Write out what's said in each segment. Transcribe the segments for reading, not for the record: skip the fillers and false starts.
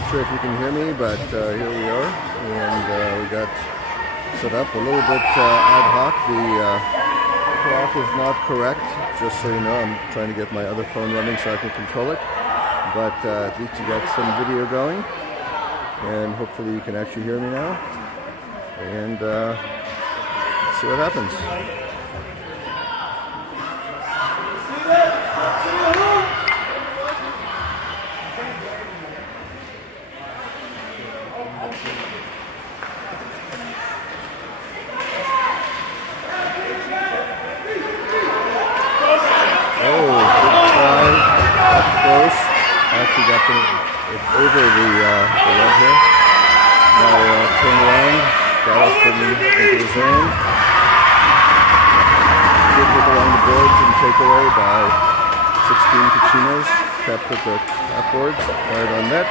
Not sure if you can hear me, but here we are, and we got set up a little bit ad hoc. The clock is not correct, just so you know. I'm trying to get my other phone running so I can control it, but at least you got some video going, and hopefully you can actually hear me now, and see what happens. Actually got it over the red here. Now turn around, Dallas putting into the zone. Good look along the boards and takeaway by 16 Kachinas. Kept at the backboards, fired on net.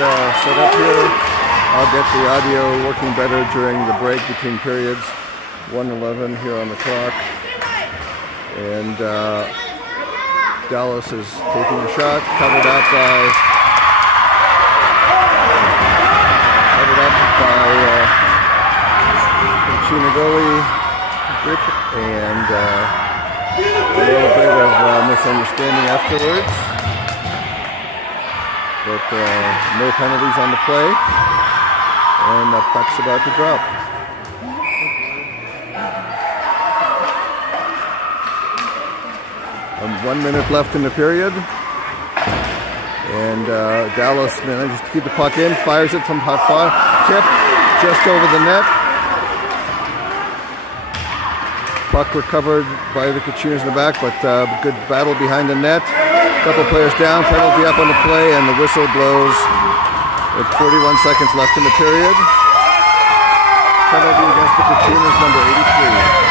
Set up here. I'll get the audio working better during the break between periods. 1:11 here on the clock, and Dallas is taking a shot, covered up by Kachina goalie grip, and a little bit of misunderstanding afterwards. But no penalties on the play, and the puck's about to drop. And 1 minute left in the period, and Dallas manages to keep the puck in, fires it from hot far, tip just over the net. Puck recovered by the Kachinas in the back, but good battle behind the net. Couple players down, penalty up on the play, and the whistle blows with 41 seconds left in the period. Penalty against the Kachinas, number 83.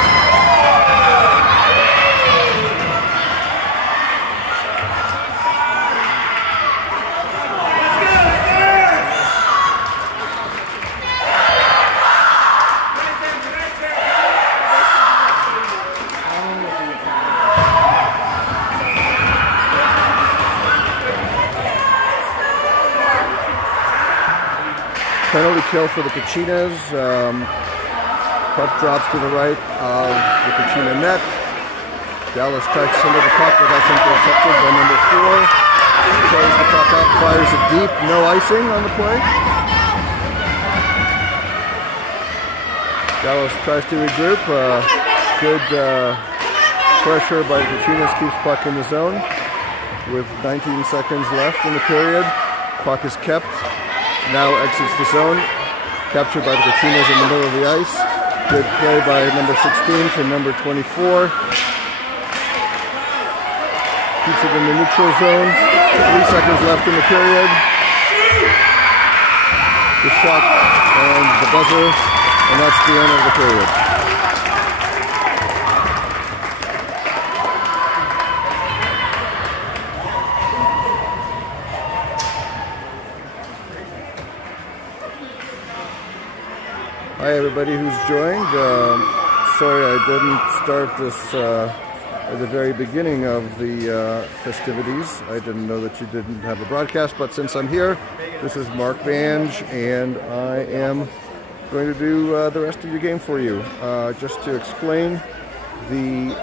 Penalty kill for the Kachinas. Puck drops to the right of the Kachina net. Dallas tries to send the puck, but that's intercepted by number 4. Carries the puck up, fires it deep. No icing on the play. Dallas tries to regroup. Good Pressure by Kachinas keeps puck in the zone with 19 seconds left in the period. Puck is kept. Now exits the zone. Captured by the Kachinas in the middle of the ice. Good play by number 16 to number 24. Keeps it in the neutral zone. 3 seconds left in the period. The shot and the buzzer, and that's the end of the period. Hi everybody who's joined. Sorry I didn't start this at the very beginning of the festivities. I didn't know that you didn't have a broadcast, but since I'm here, this is Mark Vange, and I am going to do the rest of your game for you. Just to explain, the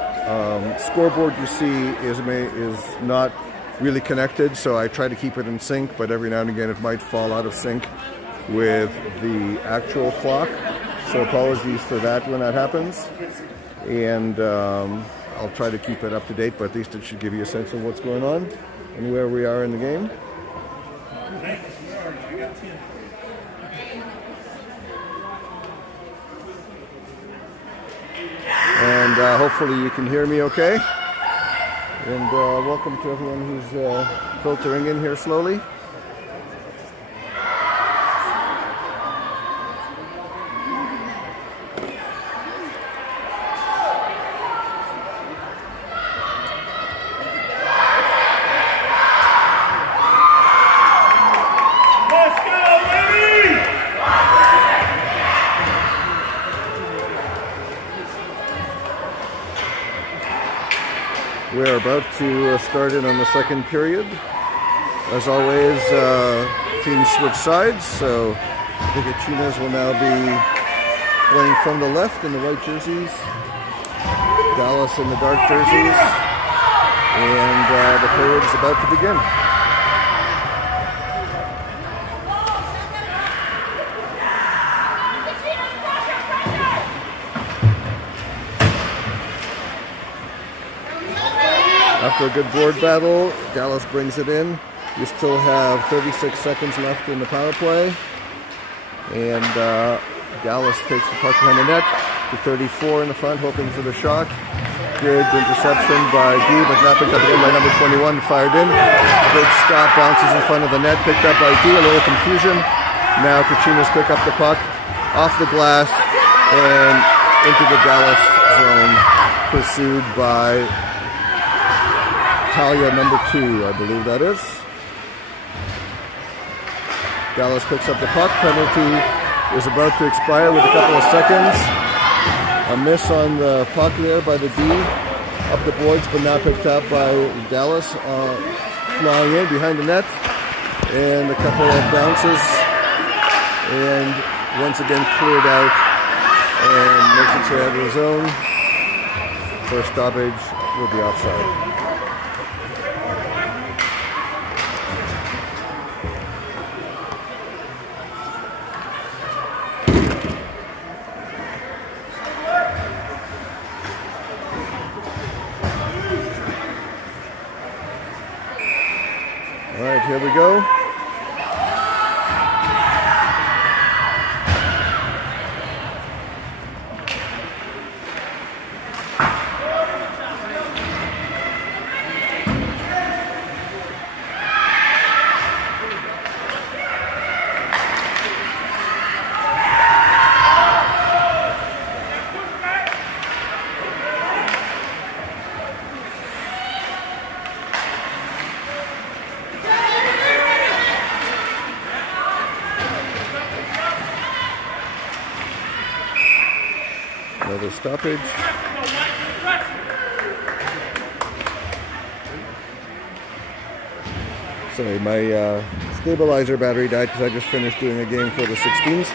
scoreboard you see is not really connected, so I try to keep it in sync, but every now and again it might fall out of sync with the actual clock. So apologies for that when that happens. And I'll try to keep it up to date, but at least it should give you a sense of what's going on and where we are in the game. And hopefully you can hear me okay. And welcome to everyone who's filtering in here slowly. We're about to start in on the second period. As always, teams switch sides, so the Kachinas will now be playing from the left in the white jerseys, Dallas in the dark jerseys, and the period is about to begin. After a good board battle, Dallas brings it in. You still have 36 seconds left in the power play. And Dallas takes the puck behind the net to 34 in the front, hoping for the shot. Good interception by D, but not picked up again by number 21, fired in. Good stop, bounces in front of the net, picked up by D, a little confusion. Now Kachinas pick up the puck off the glass and into the Dallas zone, pursued by Talia number 2, I believe that is. Dallas picks up the puck. Penalty is about to expire with a couple of seconds. A miss on the puck there by the D. Up the boards, but not picked up by Dallas. Flying in behind the net. And a couple of bounces. And once again cleared out. And makes its way out of the zone. For stoppage will be offside. All right, here we go. Another stoppage. Sorry, my stabilizer battery died because I just finished doing a game for the 16s.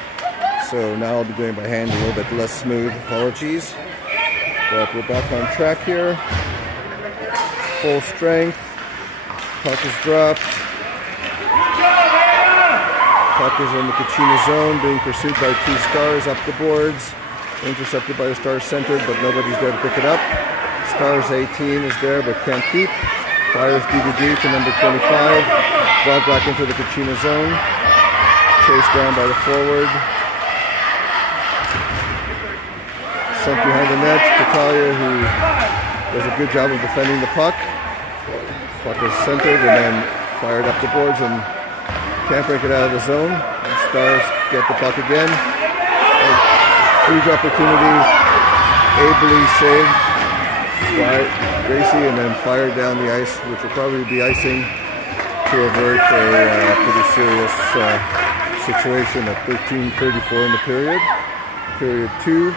So now I'll be doing it by hand, a little bit less smooth. Apologies. But we're back on track here. Full strength. Puck is dropped. Puck is in the Kachina zone, being pursued by 2 Stars up the boards. Intercepted by the Stars centered, but nobody's there to pick it up. Stars 18 is there but can't keep. Fires D to number 25. Brought back into the Kachina zone. Chased down by the forward. Sent behind the net. Catalia, who does a good job of defending the puck. Puck is centered and then fired up the boards and can't break it out of the zone. Stars get the puck again. A huge opportunity, ably saved by Gracie and then fired down the ice, which will probably be icing to avert a pretty serious situation at 13:34 in the period. Period 2.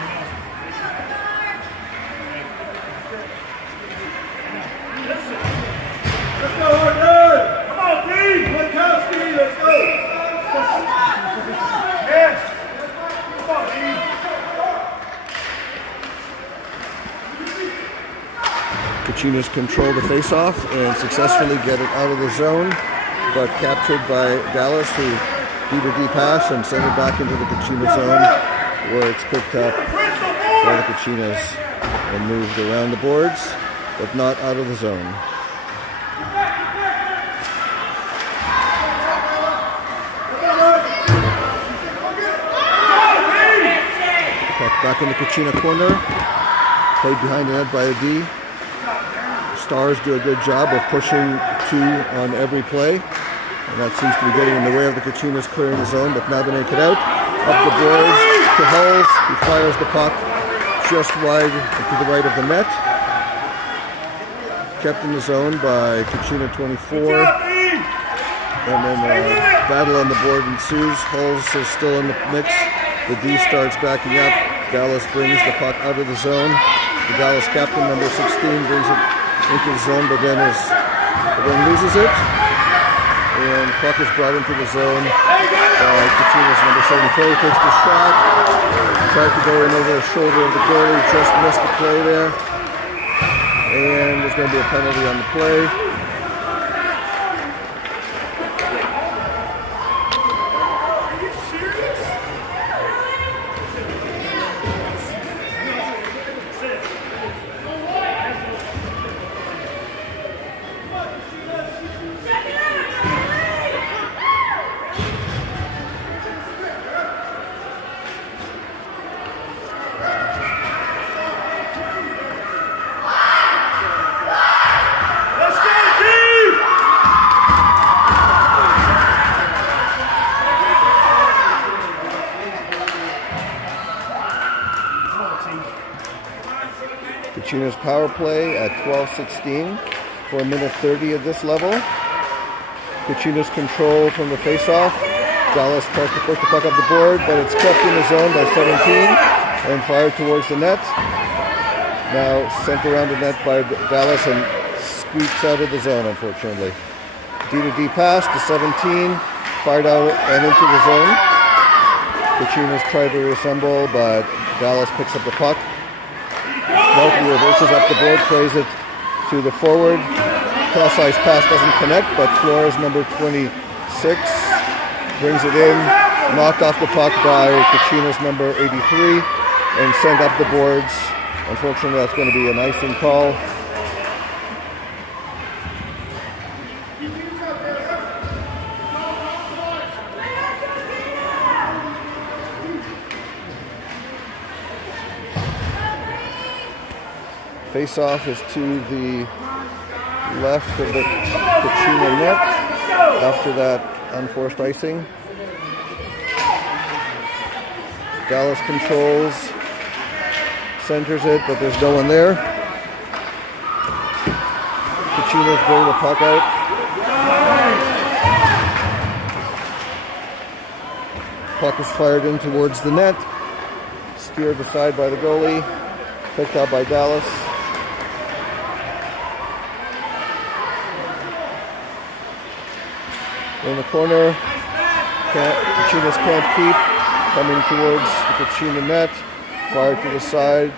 Kachina's control the face-off and successfully get it out of the zone, but captured by Dallas, who D pass and sent it back into the Kachina zone, where it's picked up by the Kachinas and moved around the boards, but not out of the zone. Puck back in the Kachina corner, played behind the net by a D. Stars do a good job of pushing 2 on every play, and that seems to be getting in the way of the Kachinas clearing the zone, but now they make it out. Up the boards to Hulls. He fires the puck just wide to the right of the net. Kept in the zone by Kachina 24. And then battle on the board ensues. Hulls is still in the mix. The D starts backing up. Dallas brings the puck out of the zone. The Dallas captain, number 16, brings it into the zone, but then loses it. And puck is brought into the zone. Kachina's number 74 takes the shot. Tried to go in over the shoulder of the goalie, just missed the play there. And there's going to be a penalty on the play. Kachina's power play at 12:16 for a minute 30 at this level. Kachina's control from the face-off. Dallas tries to push the puck up the board, but it's kept in the zone by 17 and fired towards the net. Now sent around the net by Dallas and squeaks out of the zone, unfortunately. D pass to 17, fired out and into the zone. Kachina's tried to reassemble, but Dallas picks up the puck. Malky reverses up the board, plays it to the forward. Cross-ice pass doesn't connect, but Flores, number 26, brings it in. Knocked off the puck by Kachina's number 83 and sent up the boards. Unfortunately, that's going to be an icing call. Face-off is to the left of the Kachina net after that unforced icing. Dallas controls, centers it, but there's no one there. Kachina's bring the puck out. Puck is fired in towards the net, steered aside by the goalie, picked up by Dallas. In the corner, Kachina's can't keep, coming towards the Kachina net, fired to the side,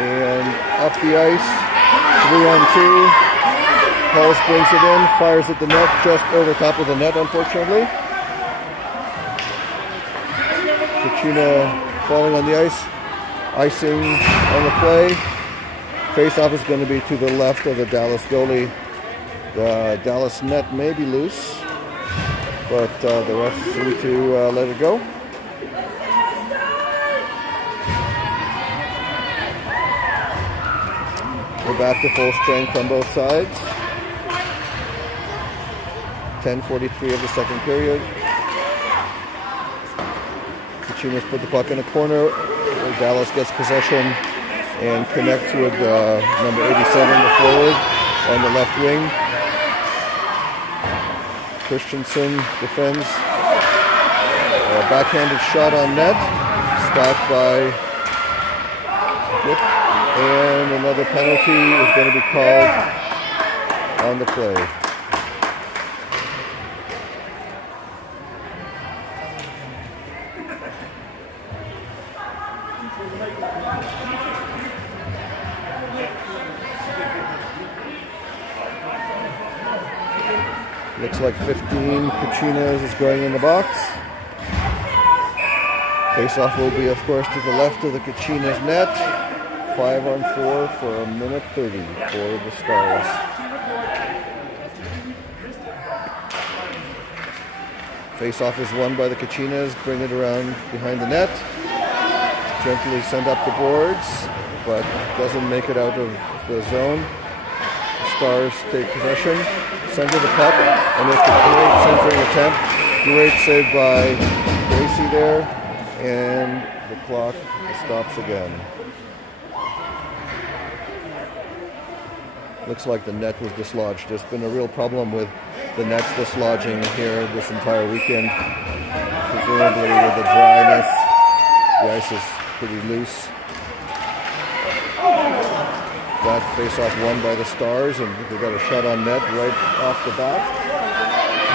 and up the ice, 3-on-2, Hulls brings it in, fires at the net, just over top of the net, unfortunately. Kachina falling on the ice, icing on the play. Face-off is going to be to the left of the Dallas goalie. The Dallas net may be loose, but the refs seem to let it go. We're back to full strength on both sides. 10:43 of the second period. Kachinas put the puck in a corner. Dallas gets possession and connects with number 87, the forward, on the left wing. Christensen defends. A backhanded shot on net. Stopped by Yip. And another penalty is going to be called on the play. Looks like 15 Kachinas is going in the box. Face-off will be, of course, to the left of the Kachinas net. 5-on-4 for a minute 30 for the Stars. Face-off is won by the Kachinas. Bring it around behind the net. Gently send up the boards, but doesn't make it out of the zone. Stars take possession, center the puck, and it's a great centering attempt. Great save by Gracie there, and the clock stops again. Looks like the net was dislodged. There's been a real problem with the nets dislodging here this entire weekend. Presumably with the dryness, the ice is pretty loose. That face-off won by the Stars, and they got a shot on net right off the bat.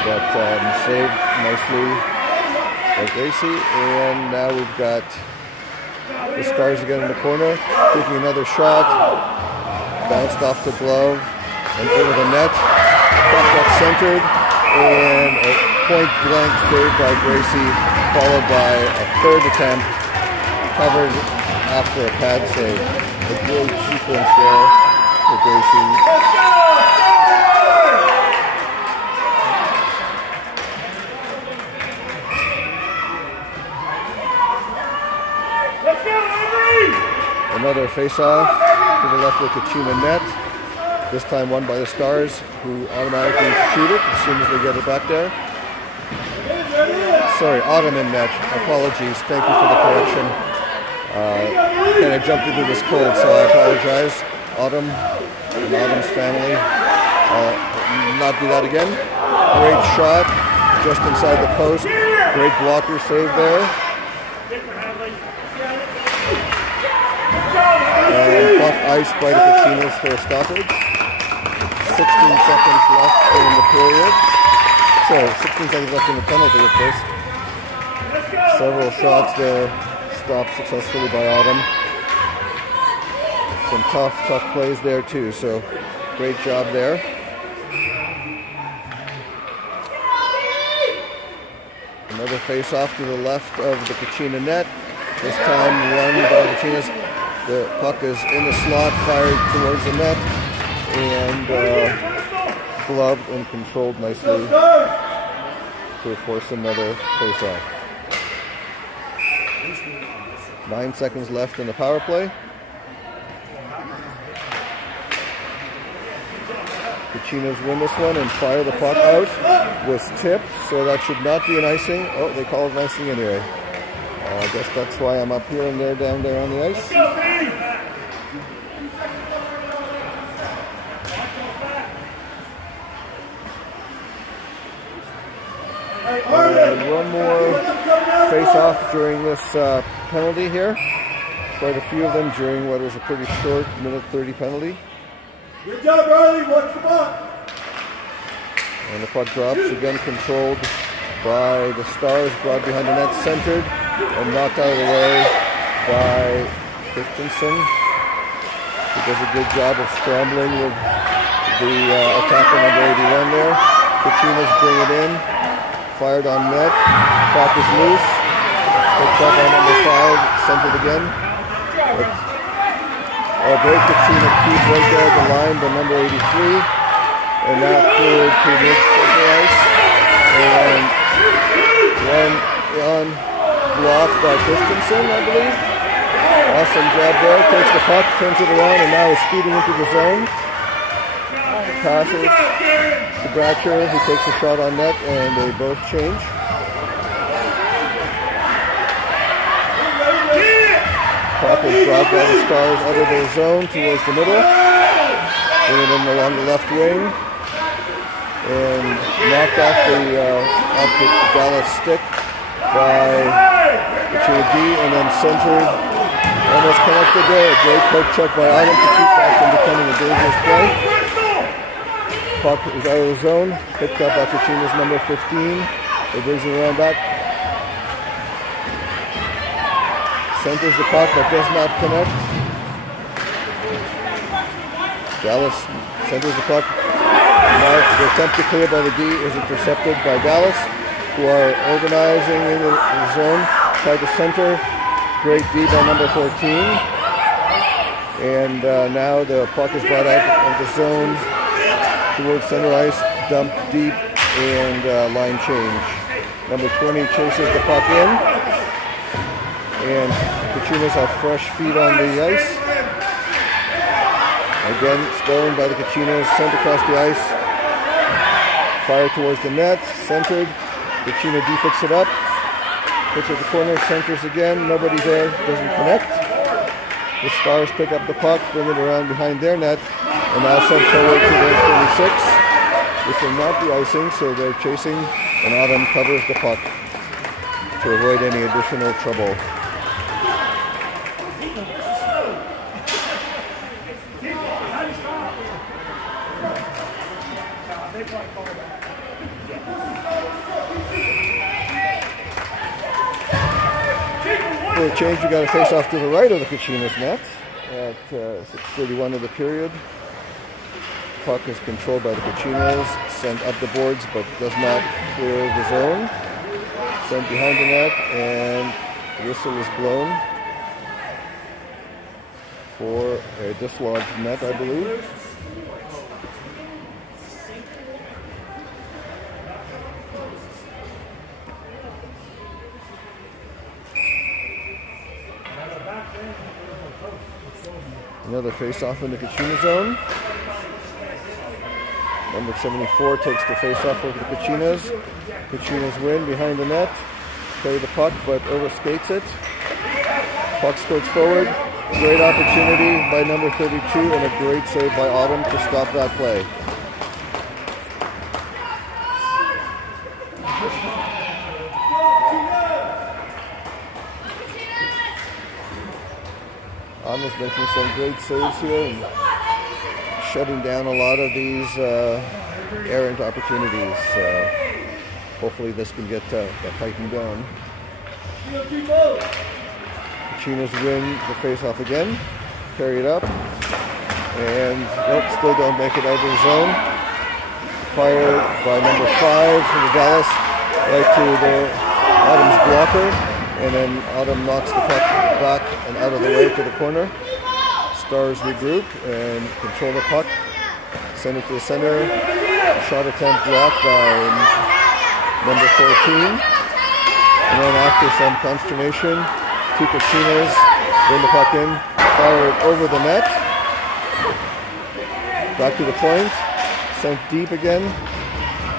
But saved nicely by Gracie. And now we've got the Stars again in the corner, taking another shot. Bounced off the glove and over the net. Puck got centered, and a point-blank save by Gracie, followed by a third attempt, covered after a pad save. A great sequence there for Gracie. Another face-off to the left of the Kachina net. This time won by the Stars, who automatically shoot it as soon as they get it back there. Sorry, Ottoman net. Apologies. Thank you for the correction. Kind of jumped into this cold, so I apologize. Autumn and Autumn's family. Not do that again. Great shot, just inside the post. Great blocker save there. And puck iced by the Kachinas for a stoppage. 16 seconds left in the period. So 16 seconds left in the penalty, of course. Several shots there stopped successfully by Autumn. Some tough plays there too, so great job there. Another face-off to the left of the Kachina net. This time won by the Kachinas. The puck is in the slot, fired towards the net, and gloved and controlled nicely to force another face-off. 9 seconds left in the power play. Kachinas win this one and fire the puck out. Was tipped, so that should not be an icing. Oh, they call it an icing anyway. I guess that's why I'm up here and they're down there on the ice. And one more face-off during this penalty here. Quite a few of them during what was a pretty short minute 30 penalty. Good job, Riley. Watch the puck. And the puck drops, again controlled by the Stars, brought behind the net, centered, and knocked out of the way by Christensen. He does a good job of scrambling with the attacker number 81 there. Kachinas bring it in, fired on net, puck is loose, picked up by number 5, centered again. A great Kachina keep right there at the line by number 83. And that cleared to mid-center ice. And one on block by Christensen, I believe. Awesome job there. Takes the puck, turns it around, and now is speeding into the zone. Passes to Bratcher, who takes a shot on net, and they both change. Puck is brought by the Stars out of their zone towards the middle. Bring it in along the left wing. And knocked off the Dallas stick by Kachina D, and then centered. Almost connected there. A great poke check by Adam to keep that from becoming a dangerous play. Puck is out of the zone. Picked up by Kachina's number 15. It brings it around back. Centers the puck but does not connect. Dallas centers the puck. Now the attempt to clear by the D is intercepted by Dallas, who are organizing in the zone. Try to center. Great D by number 14. And now the puck is brought out of the zone towards center ice, dumped deep, and line change. Number 20 chases the puck in. And Kachinas have fresh feet on the ice. Again, stolen by the Kachinas, sent across the ice. Fire towards the net, centered. Kachina D picks it up. Puts it at the corner, centers again, nobody there, doesn't connect. The Stars pick up the puck, bring it around behind their net, and now sent forward to their 26. This will not be icing, so they're chasing, and Autumn covers the puck to avoid any additional trouble. For a change, you got to face off to the right of the Kachinas net at 6:31 of the period. Puck is controlled by the Kachinas, sent up the boards but does not clear the zone. Sent behind the net, and the whistle is blown for a dislodged net, I believe. Another face-off in the Kachina zone. Number 74 takes the face-off over the Kachinas. Kachinas win behind the net. Play the puck, but overskates it. Puck skirts forward. Great opportunity by number 32, and a great save by Autumn to stop that play. Autumn's making some great saves here and shutting down a lot of these errant opportunities. Hopefully this can get tightened down. Kachinas win the face-off again. Carry it up. And nope, still don't make it out of the zone. Fired by number 5 for the Dallas right to the Autumn's blocker. And then Autumn knocks the puck back and out of the way to the corner. Stars regroup and control the puck. Send it to the center. Shot attempt blocked by number 14. And then after some consternation, two Kachinas bring the puck in, fire it over the net. Back to the point. Sent deep again.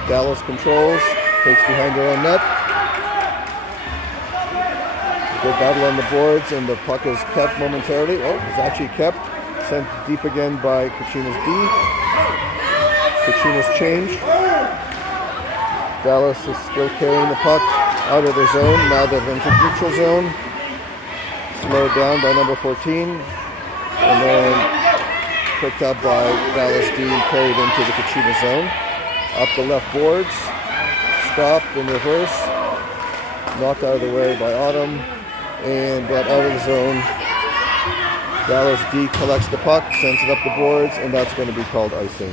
Dallas controls, takes behind their own net. Good battle on the boards, and the puck is kept momentarily. Oh, it's actually kept. Sent deep again by Kachina's D. Kachina's change. Dallas is still carrying the puck out of the zone. Now they've entered neutral zone. Slowed down by number 14. And then picked up by Dallas D and carried into the Kachina zone. Up the left boards. Stopped in reverse. Knocked out of the way by Autumn. And brought out of the zone. Dallas D collects the puck, sends it up the boards, and that's going to be called icing.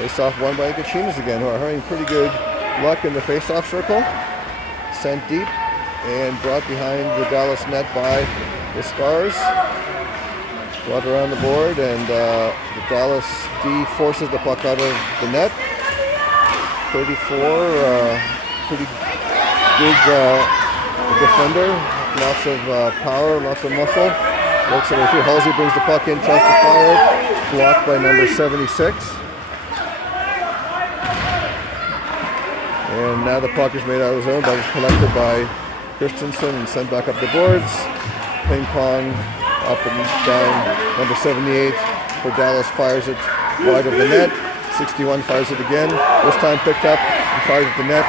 Face-off won by the Kachinas again, who are having pretty good luck in the face-off circle. Sent deep and brought behind the Dallas net by the Stars. Brought around the board, and the Dallas D forces the puck out of the net. 34, pretty big defender, lots of power, lots of muscle. Works it way through. Halsey brings the puck in, tries to fire it. Blocked by number 76. And now the puck is made out of the zone, but it's collected by Christensen and sent back up the boards. Ping pong up and down. Number 78 for Dallas fires it wide of the net. 61 fires it again. This time picked up and fires at the net.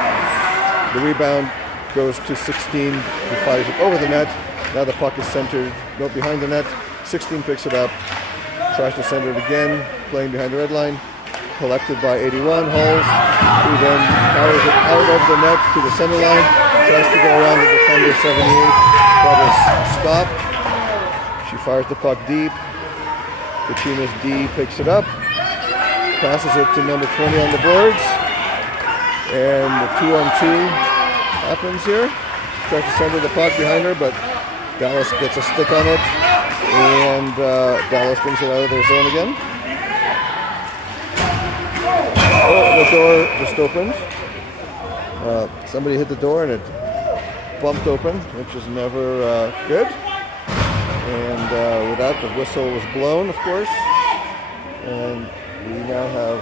The rebound goes to 16, who fires it over the net. Now the puck is centered, no, behind the net. 16 picks it up, tries to center it again, playing behind the red line. Collected by 81, Halls, who then carries it out of the net to the center line. Tries to go around the defender, 78, but is stopped. She fires the puck deep. Kachina's D picks it up, passes it to number 20 on the boards, and the 2-on-2 happens here. Tries to center the puck behind her, but Dallas gets a stick on it, and Dallas brings it out of their zone again. Oh, the door just opened. Somebody hit the door and it bumped open, which is never good. And with that, the whistle was blown, of course. And we now have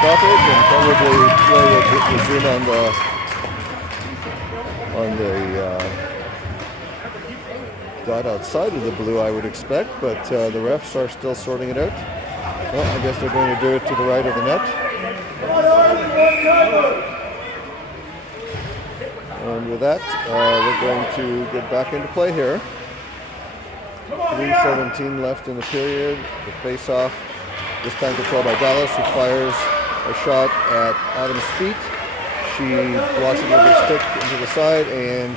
stoppage, and probably play will resume on the dot outside of the blue, I would expect, but the refs are still sorting it out. Well, I guess they're going to do it to the right of the net. And with that, we're going to get back into play here. 3:17 left in the period. The face-off, this time controlled by Dallas, who fires a shot at Adams' feet. She blocks it with her stick into the side, and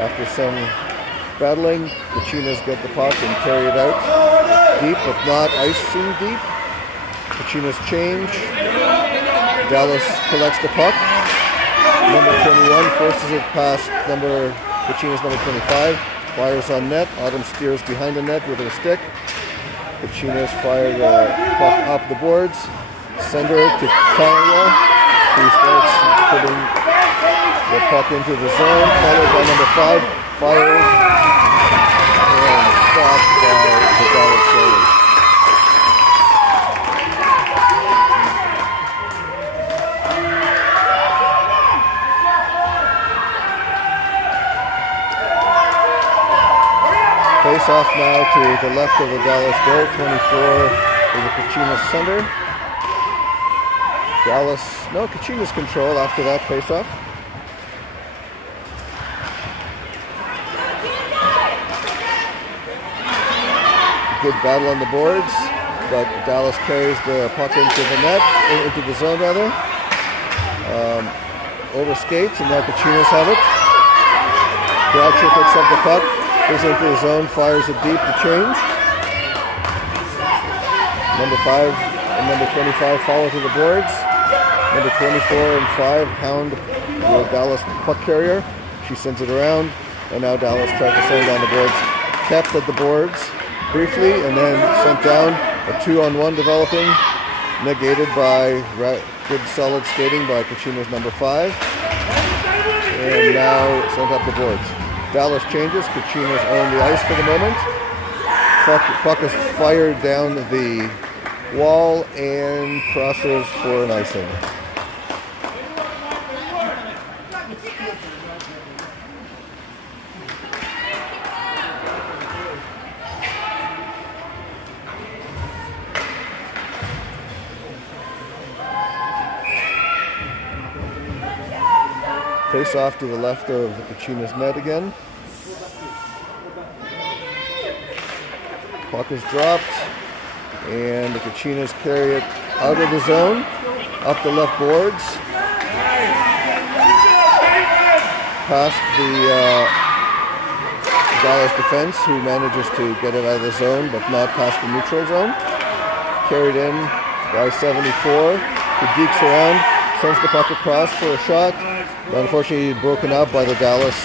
after some battling, the Chinas get the puck and carry it out deep, but not icing deep. The Chinas change. Dallas collects the puck. Number 21 forces it past the Chinas number 25. Fires on net. Autumn steers behind the net with her stick. The Chinas fire the puck up the boards. Send her to Talia, who starts putting the puck into the zone. Followed by number 5. Fires and stopped by the Dallas goalie. Face off now to the left of the Dallas goal. 24 is the Kachina's center. Kachina's control after that face off. Good battle on the boards, but Dallas carries the puck into the net, into the zone rather. Over skates, and now Kachina's have it. Groucho picks up the puck. Goes into the zone, fires it deep to change. Number 5 and number 25 follow to the boards. Number 24 and 5 hound the Dallas puck carrier. She sends it around, and now Dallas tries to send down the boards. Kept at the boards briefly, and then sent down. A 2-on-1 developing, negated by good solid skating by Kachina's number 5. And now sent up the boards. Dallas changes. Kachina's on the ice for the moment. Puck is fired down the wall and crosses for an icing. Face off to the left of the Kachina's net again. Puck is dropped, and the Kachinas carry it out of the zone, up the left boards, past the Dallas defense, who manages to get it out of the zone, but not past the neutral zone. carried in by 74. He dekes around, sends the puck across for a shot. But unfortunately, broken up by the Dallas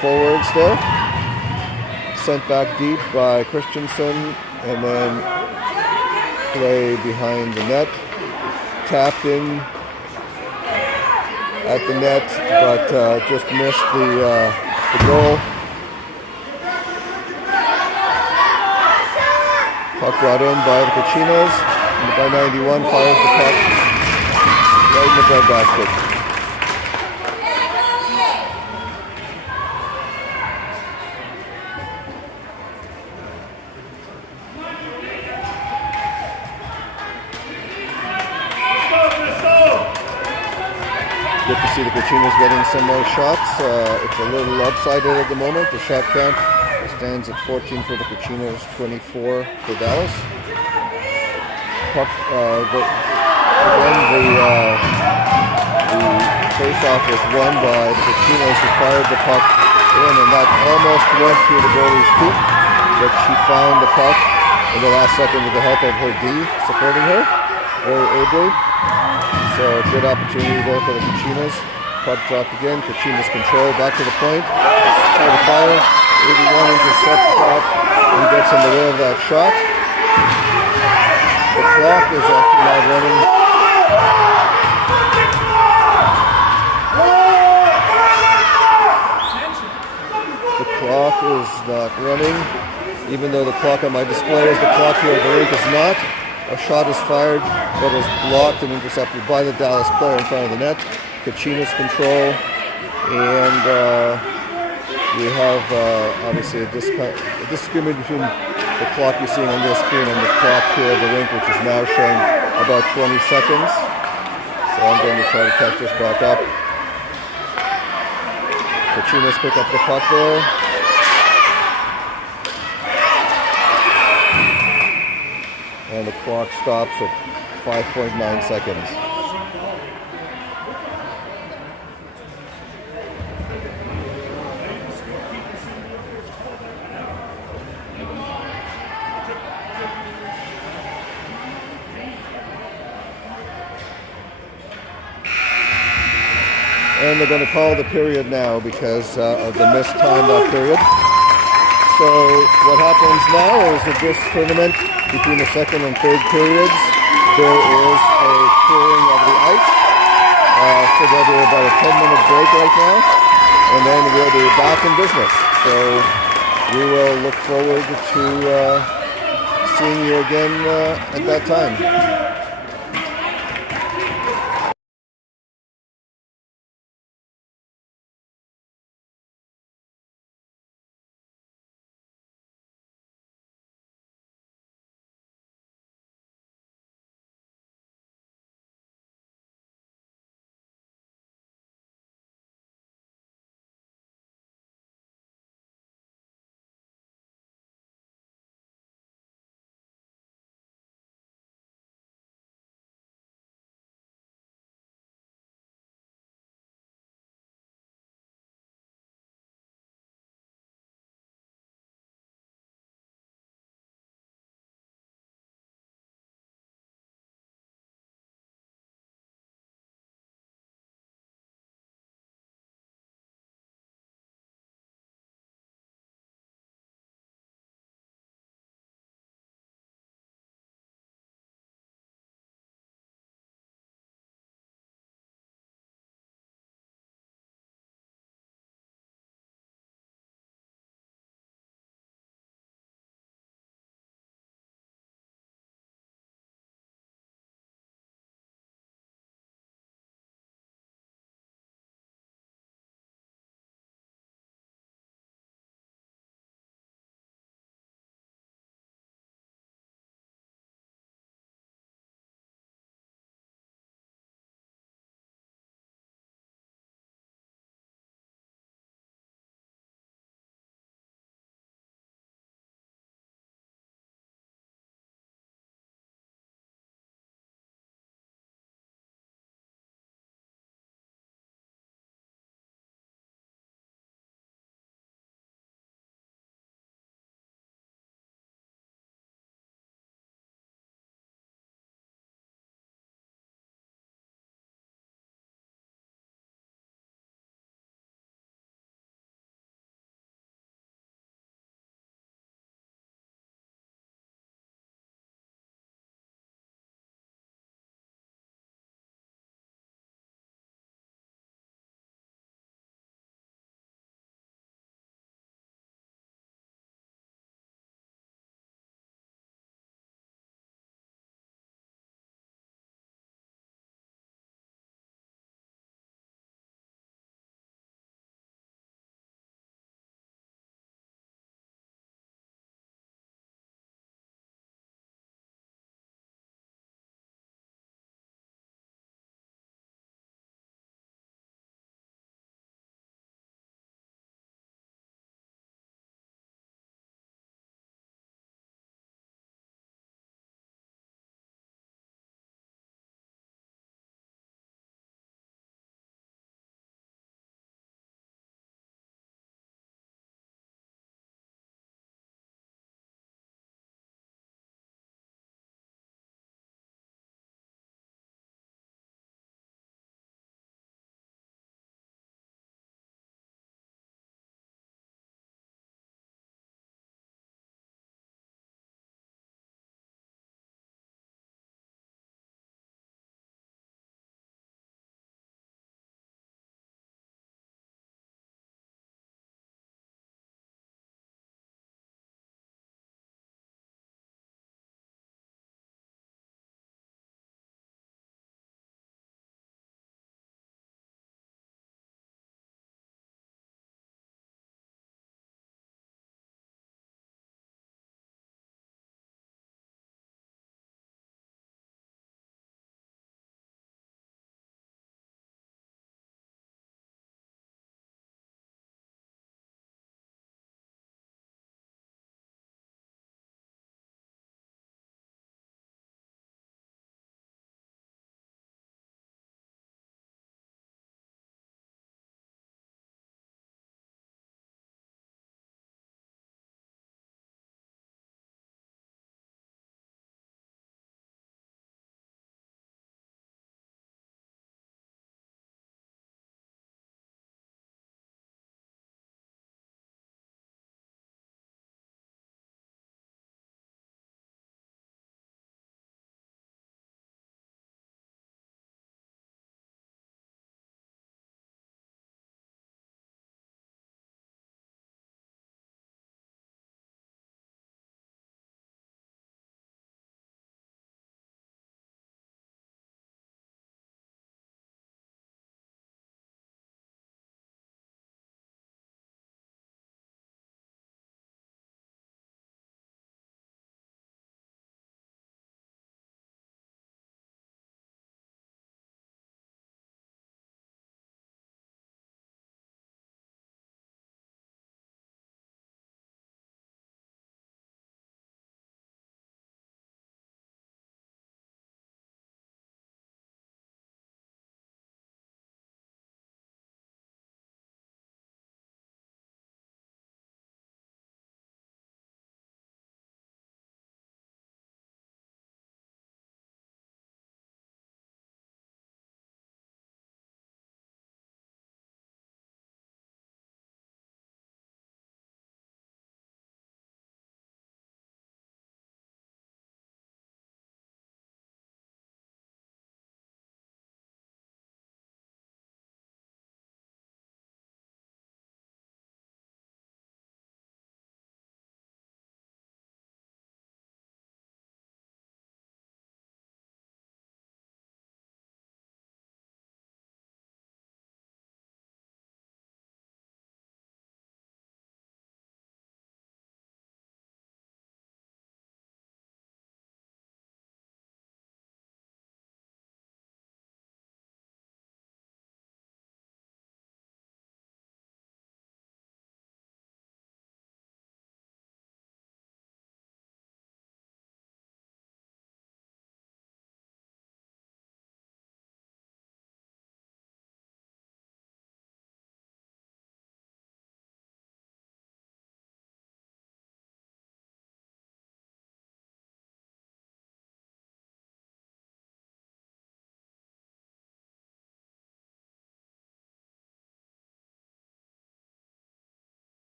forwards there. Sent back deep by Christensen, and then play behind the net. Tapped in at the net, but just missed the goal. Puck brought in by the Kachinas. By 91, fires the puck right in the breadbasket. Good to see the Kachinas getting some more shots. It's a little lopsided at the moment. The shot count stands at 14 for the Kachinas, 24 for Dallas. Puck, the face-off was won by the Kachinas, who fired the puck in, and that almost went through the goalie's feet, but she found the puck in the last second with the help of her D supporting her very ably. So good opportunity there for the Kachinas. Puck dropped again. Kachinas control back to the point. Try to fire. 81 intercepts shot and gets in the way of that shot. The clock is actually not running. The clock is not running, even though the clock on my display is the clock here at the rink is not. A shot is fired that is blocked and intercepted by the Dallas player in front of the net. Kachinas control, and we have obviously a disagreement between the clock you're seeing on this screen and the clock here at the rink, which is now showing about 20 seconds. So I'm going to try to catch this back up. Kachinas pick up the puck there. And the clock stops at 5.9 seconds. And they're going to call the period now because of the missed time that period. So what happens now is that this tournament, between the second and third periods, there is a clearing of the ice. So there'll be about a 10-minute break right now, and then we'll be back in business. So we will look forward to seeing you again at that time.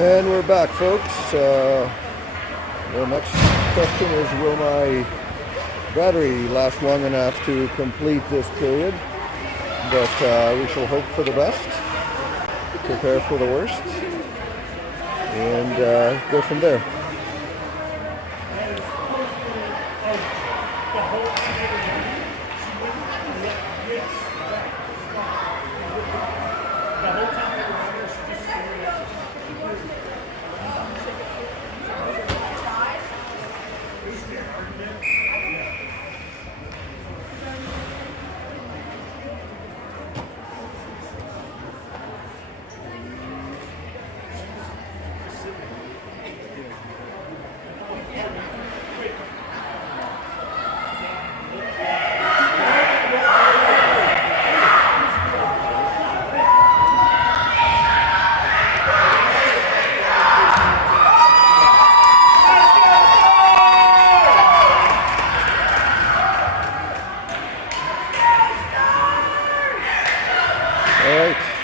And we're back, folks. The next question is, will my battery last long enough to complete this period? But we shall hope for the best, prepare for the worst, and go from there.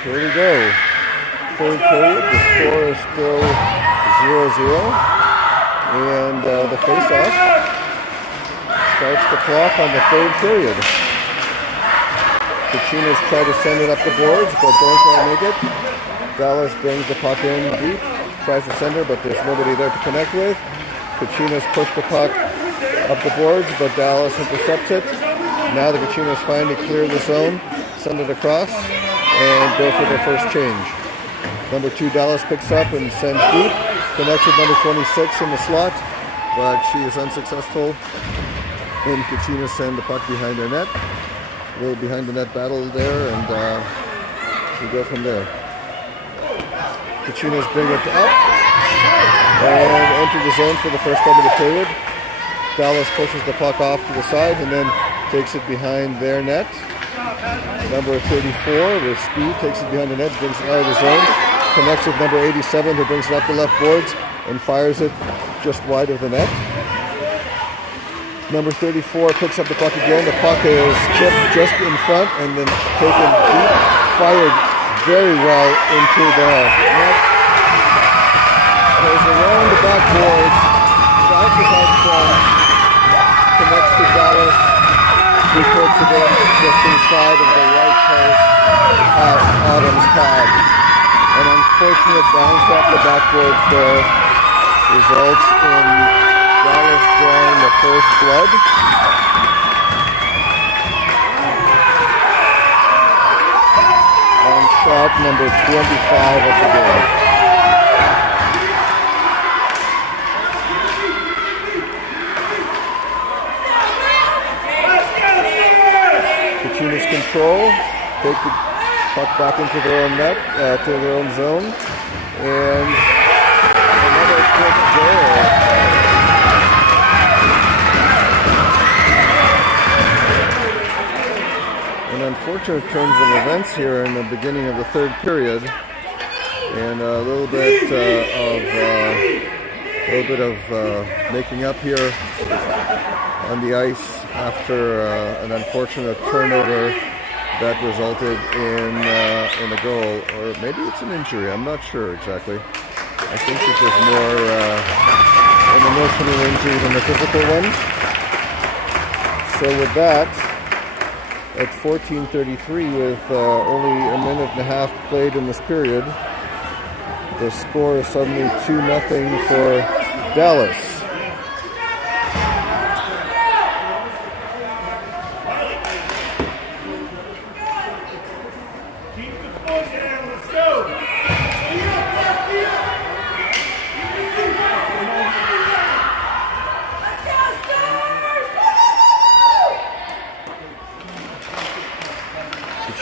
Here we go. Third period. The score is still 0-0. And the face-off starts the clock on the third period. Kachinas try to send it up the boards, but don't quite make it. Dallas brings the puck in deep, tries to send her, but there's nobody there to connect with. Kachinas push the puck up the boards, but Dallas intercepts it. Now the Kachinas finally clear the zone, send it across, and go for their first change. Number 2, Dallas picks up and sends deep. Connects with number 26 in the slot, but she is unsuccessful. And Kachinas send the puck behind their net. A little behind the net battle there, and we go from there. Kachinas bring it up and enter the zone for the first time of the period. Dallas pushes the puck off to the side and then takes it behind their net. Number 34 with speed takes it behind the net, brings it out of the zone, connects with number 87 who brings it up the left boards and fires it just wide of the net. Number 34 picks up the puck again. The puck is chipped just in front and then taken deep, fired very well into the net. Goes around the backboards, bounces out front, connects to Dallas, who puts it in just inside of the right post past Autumn's pad. An unfortunate bounce off the backboards there results in Dallas drawing the first blood. On shot number 25 of the game. Kachinas control, take the puck back into their own net, to their own zone, and another quick goal. An unfortunate turns of events here in the beginning of the third period, and a little bit of making up here on the ice after an unfortunate turnover that resulted in a goal, or maybe it's an injury. I'm not sure exactly. I think it was more an emotional injury than a physical one. So with that, at 14:33, with only a minute and a half played in this period, the score is suddenly 2-0 for Dallas.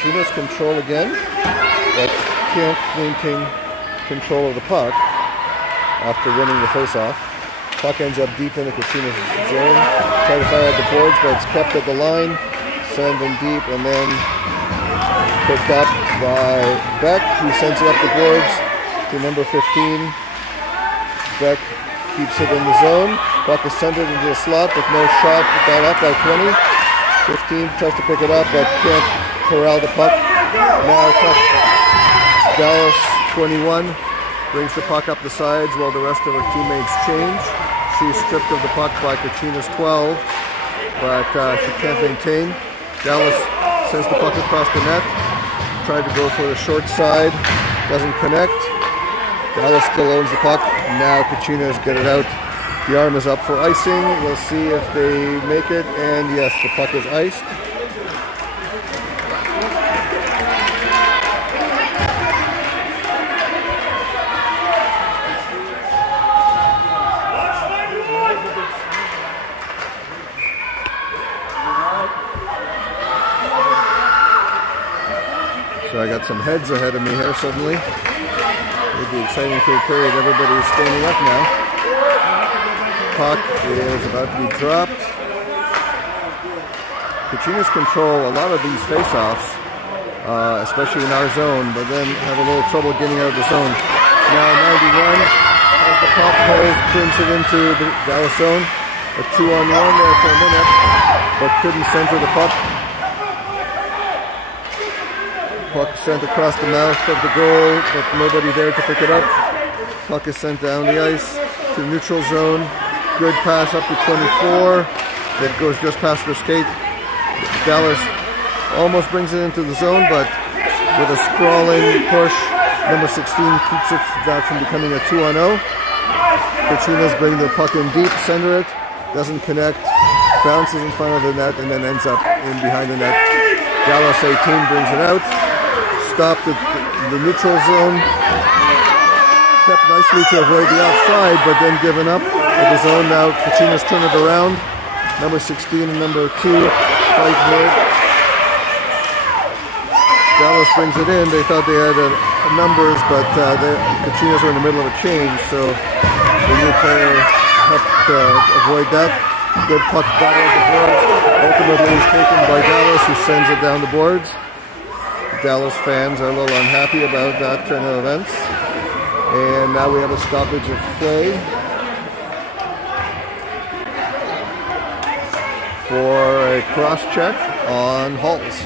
Kachinas control again, but can't maintain control of the puck after winning the face-off. Puck ends up deep in the Kachinas zone. Try to fire at the boards, but it's kept at the line. Send them deep, and then picked up by Beck, who sends it up the boards to number 15. Beck keeps it in the zone. Puck is sent into the slot with no shot. Got up by 20. 15 tries to pick it up, but can't corral the puck. Now Dallas 21 brings the puck up the sides while the rest of her teammates change. She's stripped of the puck by Kachina's 12, but she can't maintain. Dallas sends the puck across the net, tried to go for the short side, doesn't connect. Dallas still owns the puck. Now Kachina's get it out. The arm is up for icing. We'll see if they make it, and yes, the puck is iced. So I got some heads ahead of me here suddenly. It'll be exciting third period. Everybody is standing up now. Puck is about to be dropped. Kachina's control a lot of these face-offs, especially in our zone, but then have a little trouble getting out of the zone. Now 91 has the puck, brings it into the Dallas zone. A 2-on-1 there for a minute, but couldn't center the puck. Puck sent across the mouth of the goal, but nobody there to pick it up. Puck is sent down the ice to the neutral zone. Good pass up to 24. It goes just past the skate. Dallas almost brings it into the zone, but with a sprawling push, number 16 keeps it that from becoming a 2-on-0. Kachina's bringing the puck in deep, center it, doesn't connect, bounces in front of the net, and then ends up in behind the net. Dallas 18 brings it out. Stopped at the neutral zone, kept nicely to avoid the offside, but then given up with the zone. Now Kachina's turned it around. Number 16 and number 2 fight for it. Dallas brings it in. They thought they had numbers, but Kachina's were in the middle of a change, so the new player helped avoid that. Good puck battle at the boards. Ultimately is taken by Dallas, who sends it down the boards. Dallas fans are a little unhappy about that turn of events. And now we have a stoppage of play for a cross-check on Halls.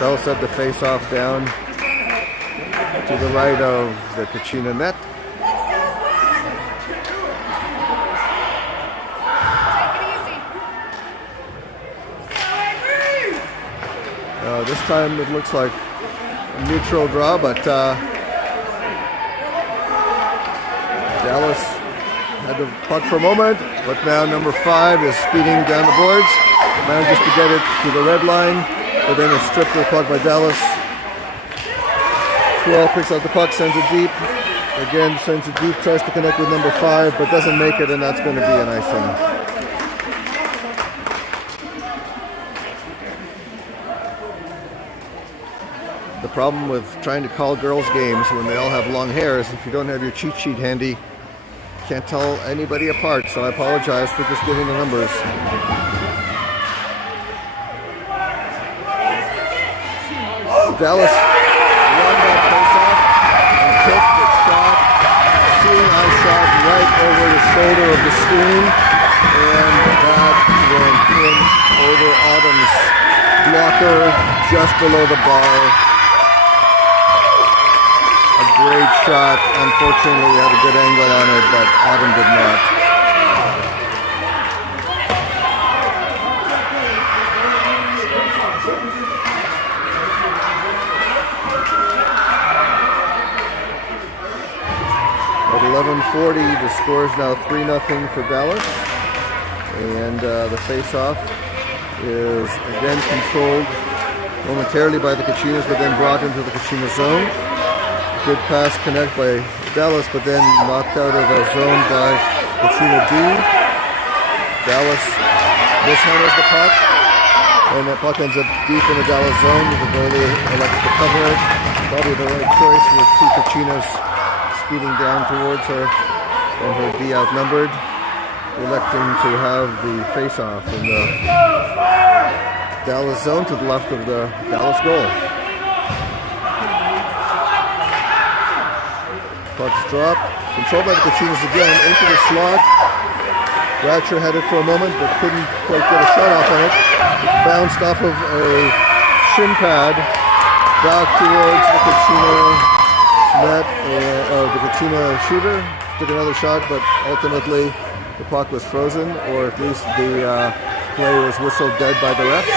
That'll set the face-off down to the right of the Kachina net. This time it looks like a neutral draw, but Dallas had the puck for a moment, but now number 5 is speeding down the boards, manages to get it to the red line, but then it's stripped of the puck by Dallas. 12 picks out the puck, sends it deep, again sends it deep, tries to connect with number 5, but doesn't make it, and that's going to be an icing. The problem with trying to call girls' games when they all have long hair is if you don't have your cheat sheet handy, you can't tell anybody apart, so I apologize for just giving the numbers. Dallas won that face-off and took the shot, seeing eye shot right over the shoulder of the screen, and that went in over Autumn's blocker just below the bar. Great shot. Unfortunately, he had a good angle on it, but Autumn did not. At 11:40, the score is now 3-0 for Dallas, and the face-off is again controlled momentarily by the Kachinas, but then brought into the Kachina zone. Good pass connect by Dallas, but then knocked out of the zone by Kachina D. Dallas mishandles the puck, and the puck ends up deep in the Dallas zone. The goalie elects to cover it. Probably the right choice with 2 Kachinas speeding down towards her and her D outnumbered, electing to have the face-off in the Dallas zone to the left of the Dallas goal. Puck's dropped, controlled by the Kachinas again, into the slot. Ratcher had it for a moment, but couldn't quite get a shot off on it. It bounced off of a shin pad back towards the Kachina net, the Kachina shooter. Took another shot, but ultimately the puck was frozen, or at least the play was whistled dead by the refs.